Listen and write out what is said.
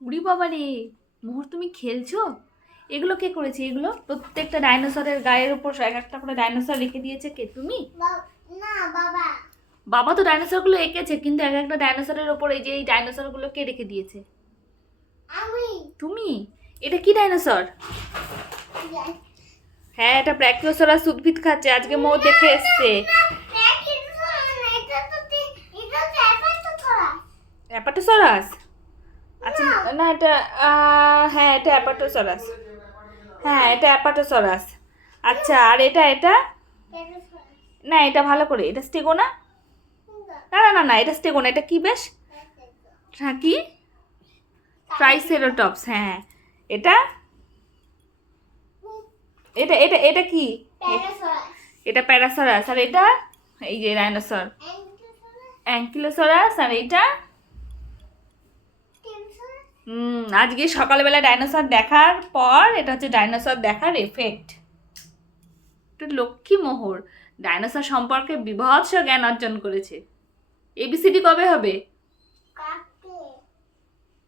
উড়ি বাবা রে, মোহর তুমি খেলছো? এগুলো কে করেছে? এগুলো প্রত্যেকটা ডাইনোসরের গায়ের উপর এক একটা করে ডাইনোসর রেখে দিয়েছে কে? তুমি? না বাবা। বাবা তো ডাইনোসরগুলো এঁকেছে, কিন্তু এক একটা ডাইনোসরের ওপর এই যে এই ডাইনোসরগুলো কে রেখে দিয়েছে? আমি। তুমি? এটা কি ডাইনোসর? হ্যাঁ, এটা ব্র্যাকিওসরাস উদ্ভিদ খাচ্ছে, আজকে মো দেখে এসছে। অ্যাপাটোসরাস? আচ্ছা, না এটা হ্যাঁ এটা অ্যাপাটোসরাস। হ্যাঁ এটা অ্যাপাটোসরাস। আচ্ছা, আর এটা এটা না, এটা ভালো করে, এটা স্টেগোনা? না না না না, এটা স্টেগোনা। এটা কি বেশ? হ্যাঁ কি? ট্রাইসেরাটপস। হ্যাঁ এটা এটা এটা এটা কি? এটা প্যারাসরাস। আর এটা এই যে ডাইনোসর অ্যাঙ্কিলোসরাস। আর এটা আজকে সকালবেলা ডাইনোসর দেখার পর এটা হচ্ছে ডাইনোসর দেখার এফেক্ট। এটা লক্ষ্মী মোহর ডাইনোসর সম্পর্কে বিভৎস জ্ঞান অর্জন করেছে। এবিসিডি কবে হবে?